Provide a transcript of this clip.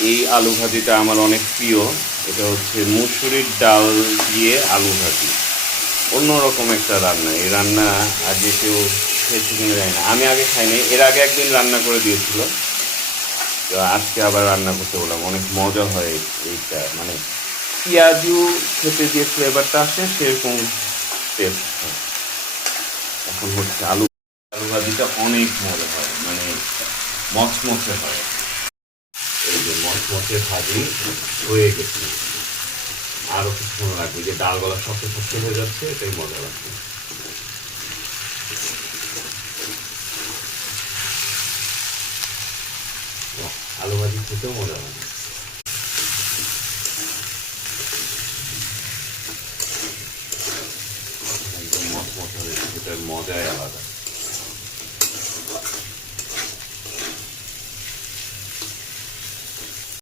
এই আলু ভাজিটা আমার অনেক প্রিয়। এটা হচ্ছে মুসুরির ডাল দিয়ে আলু ভাজি। অন্যরকম একটা রান্না। এই রান্না আগে কেউ খেয়েছে কিনা যায় না। আমি আগে খাইনি। এর আগে একদিন রান্না করে দিয়েছিল। তো আজকে আবার রান্না করতে বললাম। অনেক মজা হয় এইটা। মানে পেঁয়াজু খেতে যে ফ্লেভারটা আসে, সেরকম টেস্ট হয়। এখন হচ্ছে আলু আলু ভাজিটা অনেক মজা হয়। মানে মচমচে হয়। এই যে মচমচে ভাজি হয়ে গেছে। আরও কিছুক্ষণ লাগবে, যে ডালগুলো শক্ত শক্ত হয়ে যাচ্ছে, এটাই মজা লাগবে আলু ভাজি খেতেও মজা লাগে। এটার মজাই আলাদা।